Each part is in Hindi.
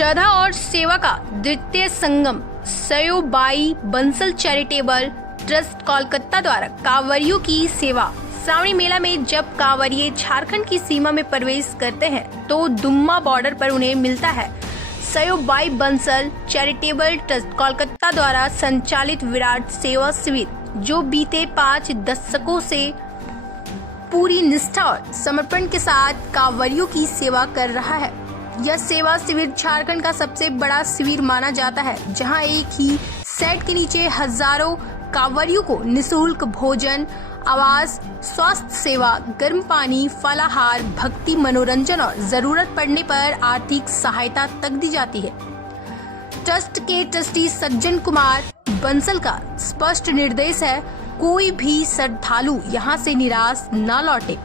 श्रद्धा और सेवा का द्वितीय संगम सयोबाई बंसल चैरिटेबल ट्रस्ट कोलकाता द्वारा कांवरियों की सेवा। श्रावणी मेला में जब कांवरिये झारखंड की सीमा में प्रवेश करते हैं तो दुम्मा बॉर्डर पर उन्हें मिलता है सयोबाई बंसल चैरिटेबल ट्रस्ट कोलकाता द्वारा संचालित विराट सेवा शिविर, जो बीते 5 दशकों से पूरी निष्ठा और समर्पण के साथ कांवरियों की सेवा कर रहा है। यह सेवा शिविर झारखंड का सबसे बड़ा शिविर माना जाता है, जहां एक ही सेट के नीचे हजारों कांवरियों को निःशुल्क भोजन, आवास, स्वास्थ्य सेवा, गर्म पानी, फलाहार, भक्ति, मनोरंजन और जरूरत पड़ने पर आर्थिक सहायता तक दी जाती है। ट्रस्ट के ट्रस्टी सज्जन कुमार बंसल का स्पष्ट निर्देश है, कोई भी श्रद्धालु यहाँ से निराश न लौटे।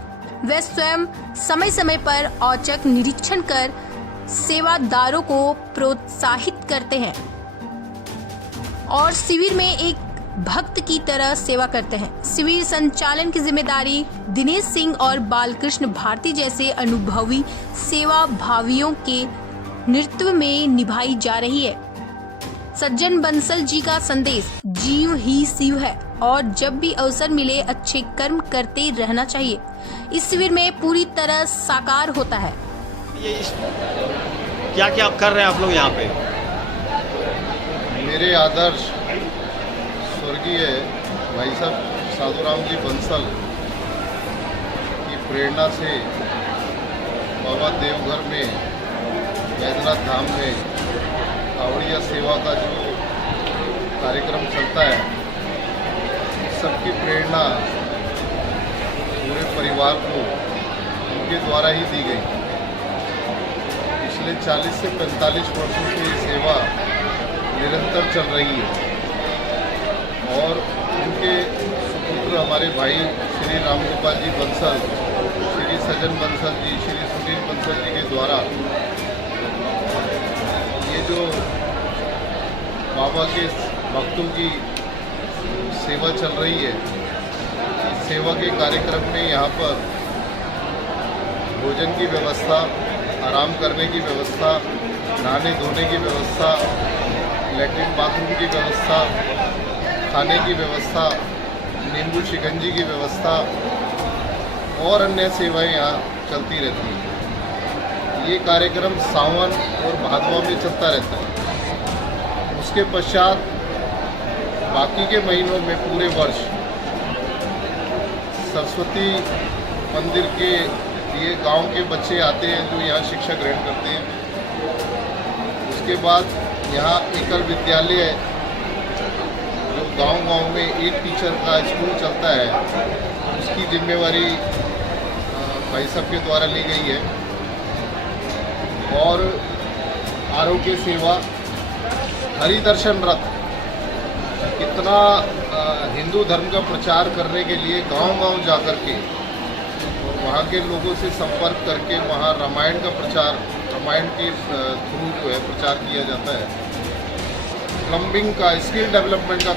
वे स्वयं समय समय पर औचक निरीक्षण कर सेवादारों को प्रोत्साहित करते हैं और शिविर में एक भक्त की तरह सेवा करते हैं। शिविर संचालन की जिम्मेदारी दिनेश सिंह और बालकृष्ण भारती जैसे अनुभवी सेवा भावियों के नेतृत्व में निभाई जा रही है। सज्जन बंसल जी का संदेश जीव ही शिव है और जब भी अवसर मिले अच्छे कर्म करते रहना चाहिए। इस शिविर में पूरी तरह साकार होता है। क्या क्या कर रहे हैं आप लोग यहाँ पे? मेरे आदर्श स्वर्गीय भाई साहब साधुराम जी बंसल की प्रेरणा से बाबा देवघर में बैद्यनाथ धाम में कांवड़िया सेवा का जो कार्यक्रम चलता है, सबकी प्रेरणा पूरे परिवार को उनके द्वारा ही दी गई। पिछले 40 से 45 वर्षों से ये सेवा निरंतर चल रही है और उनके सुपुत्र हमारे भाई श्री रामगोपाल जी बंसल, श्री सज्जन बंसल जी, श्री सुनील बंसल जी के द्वारा ये जो बाबा के भक्तों की सेवा चल रही है, इस सेवा के कार्यक्रम में यहाँ पर भोजन की व्यवस्था, आराम करने की व्यवस्था, नहाने धोने की व्यवस्था, लैट्रिन बाथरूम की व्यवस्था, खाने की व्यवस्था, नींबू शिकंजी की व्यवस्था और अन्य सेवाएं यहाँ चलती रहती हैं। ये कार्यक्रम सावन और भादवा में चलता रहता है। उसके पश्चात बाकी के महीनों में पूरे वर्ष सरस्वती मंदिर के लिए गांव के बच्चे आते हैं जो यहाँ शिक्षा ग्रहण करते हैं। उसके बाद यहाँ एकल विद्यालय जो गांव-गांव में एक टीचर का स्कूल चलता है, उसकी जिम्मेवारी भाई साहब के द्वारा ली गई है। और आरोग्य सेवा, हरि दर्शन रथ, कितना हिंदू धर्म का प्रचार करने के लिए गांव-गांव जाकर के वहाँ के लोगों से संपर्क करके वहाँ रामायण का प्रचार, रामायण के थ्रू जो है प्रचार किया जाता है। प्लम्बिंग का, स्किल डेवलपमेंट का